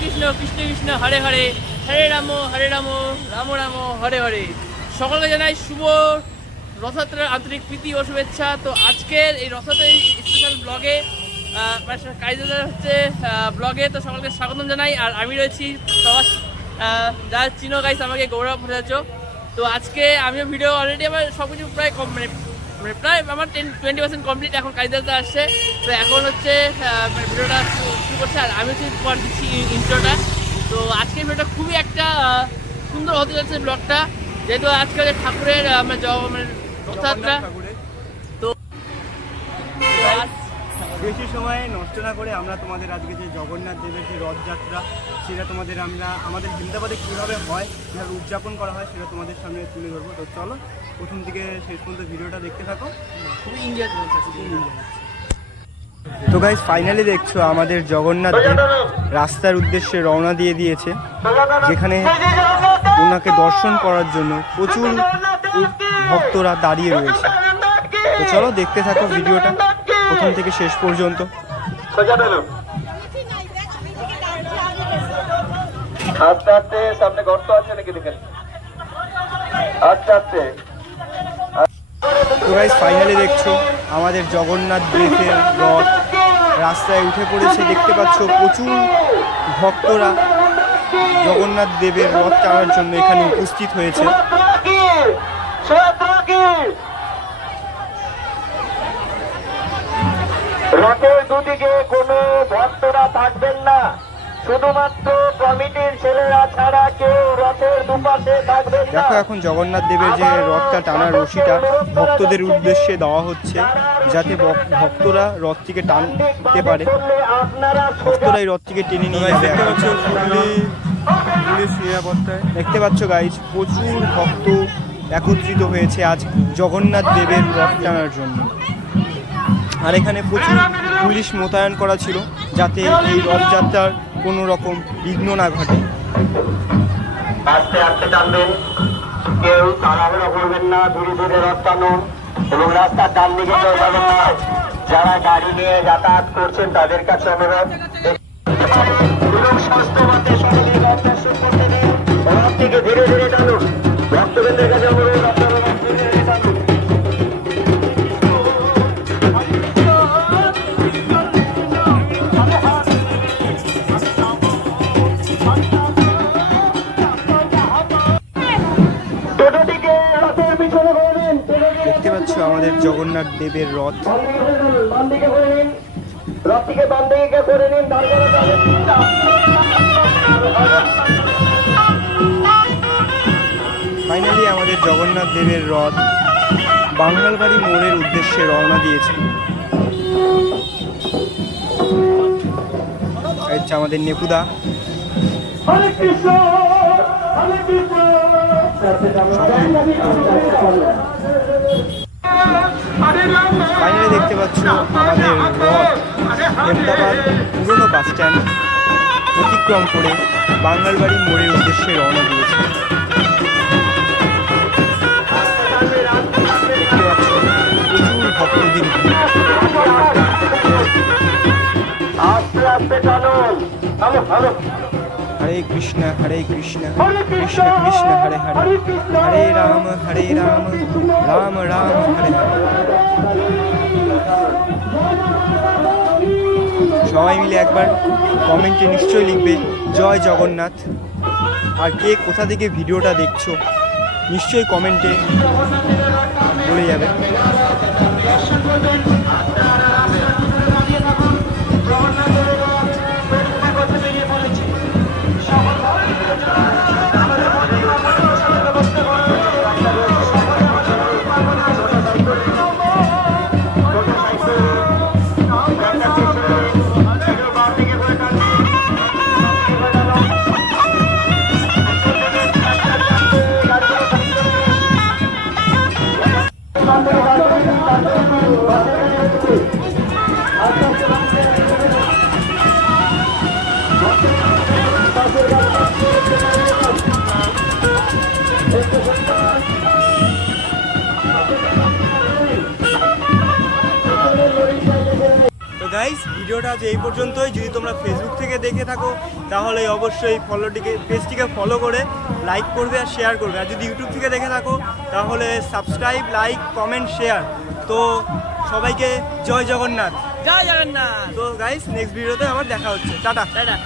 কৃষ্ণ কৃষ্ণ কৃষ্ণ হরে হরে, হরে রাম রাম রাম হরে হরে। সকলকে জানাই শুভ রথযাত্রার আন্তরিক প্রীতি ও শুভেচ্ছা। তো আজকের এই রথযাত্রার স্পেশাল ব্লগে কাইজাদার হচ্ছে ব্লগে তো সকলকে স্বাগতম জানাই। আর আমি রয়েছি সবার যারা চিনো গাইস আমাকে গৌরব ভট্টাচার্য। তো আজকে আমিও ভিডিও অলরেডি আমার সব কিছু প্রায় প্রায় আমার 20% কমপ্লিট। এখন কাইজাদা আসছে, তো এখন হচ্ছে ভিডিওটা শুরু করছে। আর আমি হচ্ছে পর দিচ্ছি ইন্ট্রোটা। তো আজকের ভিডিওটা খুবই একটা সুন্দর হতে যাচ্ছে ব্লগটা, যেহেতু আজকে ঠাকুরের রথযাত্রা। তো বেশি সময় নষ্ট না করে আমরা তোমাদের আজকে যে জগন্নাথ দেবের যে রথযাত্রা সেটা তোমাদের আমরা আমাদের আহমেদাবাদে কীভাবে হয়, কীভাবে উদযাপন করা হয় সেটা তোমাদের সামনে তুলে ধরবো। তো চলো প্রথম থেকে শেষ পর্যন্ত ভিডিওটা দেখতে থাকো, খুবই এনজয় করছে। তো গাইস ফাইনালি দেখছো আমাদের জগন্নাথ দেব রাস্তার উদ্দেশ্যে রওনা দিয়ে দিয়েছে, যেখানে ওনাকে দর্শন করার জন্য প্রচুর ভক্তরা দাঁড়িয়ে রয়েছে। তো চলো দেখতে থাকো ভিডিওটা প্রথম থেকে শেষ পর্যন্ত। আস্তে আস্তে সামনে গর্ত আছে নাকি দেখেন, আস্তে আস্তে। তো গাইস ফাইনালি দেখছো আমাদের জগন্নাথ দেবের রথ রাস্তায় উঠে পড়েছে। দেখতে পাচ্ছ প্রচুর ভক্তরা জগন্নাথ দেবের রথ টানার জন্য এখানে উপস্থিত হয়েছে। রথের দুদিকে কোনো ভক্তরা থাকবেন না, শুধুমাত্র কমিটির ছেলেরা ছাড়া কেউ রথের দুপাশে থাকবেন না। দেখো এখন জগন্নাথ দেবের যে রথটা টানার রশিটা ভক্তদের উদ্দেশ্যে দেওয়া হচ্ছে, যাতে ভক্তরা রথটিকে টানতে পারে, ভক্তরা এই রথটিকে টেনে নিয়ে যাবে। দেখতে পাচ্ছ গাইজ প্রচুর ভক্ত একত্রিত হয়েছে আজ জগন্নাথ দেবের রথ টানার জন্য। আর এখানে প্রচুর পুলিশ মোতায়েন করা ছিল, যাতে এই রথযাত্রার কোনো রকম বিঘ্ন না ঘটে। আস্তে আস্তে টানবেন, কেউ তাড়াহুড়ো করবেন না, ধীরে ধীরে রথ টানুন এবং রাস্তার ডান দিকে কেউ যাবেন না। যারা গাড়ি নিয়ে যাতায়াত করছেন তাদের কাছে অনুরোধ, স্বাস্থ্যবাদে সকলে রথ দর্শন করতে দিন, রথ থেকে ধীরে ধীরে টানুন। ভক্তদের কাছে অনুরোধ, আপনারা রথ ধীরে ধীরে টানুন। দেখতে পাচ্ছ আমাদের জগন্নাথ দেবের রথ। ফাইনালি আমাদের জগন্নাথ দেবের রথ বাঙালবাড়ি মোড়ের উদ্দেশ্যে রওনা দিয়েছে। হচ্ছে আমাদের নেপুদা। ফাইনালি দেখতে পাচ্ছ আমাদের রথ আহমেদাবাদ পুরনো বাস স্ট্যান্ড অতিক্রম করে বাঙালবাড়ি মোড়ের উদ্দেশ্যে রওনা দিয়েছে। দেখতে পাচ্ছ প্রচুর ভক্তদের। হরে কৃষ্ণ কৃষ্ণ কৃষ্ণ হরে হরে, হরে রাম রাম রাম হরে হরে। সবাই মিলে একবার কমেন্টে নিশ্চয়ই লিখবে জয় জগন্নাথ। আর কে কোথা থেকে ভিডিওটা দেখছো নিশ্চয়ই কমেন্টে বলে যাবে। গাইস ভিডিওটা আজ এই পর্যন্তই। যদি তোমরা ফেসবুক থেকে দেখে থাকো তাহলে অবশ্যই পেজটিকে ফলো করে লাইক করবে আর শেয়ার করবে। আর যদি ইউটিউব থেকে দেখে থাকো তাহলে সাবস্ক্রাইব, লাইক, কমেন্ট, শেয়ার। তো সবাইকে জয় জগন্নাথ। জয় জগন্নাথ। তো গাইস নেক্সট ভিডিওতে আবার দেখা হচ্ছে। টাটা। টাটা।